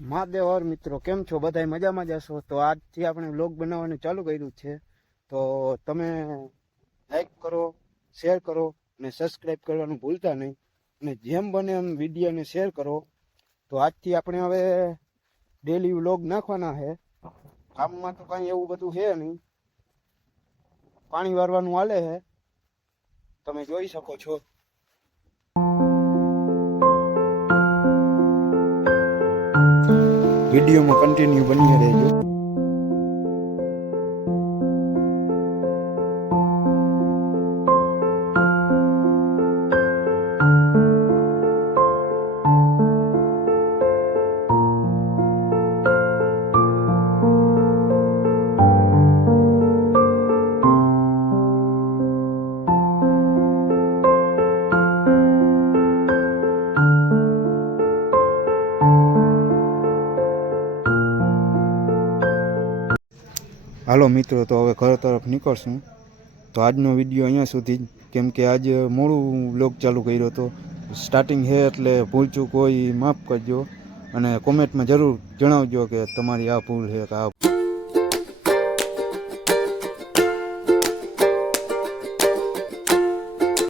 મહાદેવર મિત્રો કેમ છો? બધા મજામાં જશો? તો આજથી આપણે વ્લોગ બનાવવાનું ચાલુ કર્યું છે. તો તમે લાઈક કરો, શેર કરો અને સબસ્ક્રાઈબ કરવાનું ભૂલતા નહીં. અને જેમ બને એમ વિડીયોને શેર કરો. તો આજથી આપણે હવે ડેલી વ્લોગ નાખવાના છે. કામમાં તો કાંઈ એવું બધું છે નહીં, પાણી વારવાનું હાલે છે, તમે જોઈ શકો છો. વિડીયોમાં કન્ટિન્યુ બની રહેજો. હાલો મિત્રો, તો હવે ઘર તરફ નીકળશું. તો આજનો વિડીયો અહીંયા સુધી જ, કેમ કે આજે મોડું વ્લોગ ચાલુ કર્યો હતો. સ્ટાર્ટિંગ છે એટલે ભૂલચૂક હોય માફ કરજો અને કોમેન્ટમાં જરૂર જણાવજો કે તમારી આ ભૂલ છે કે આ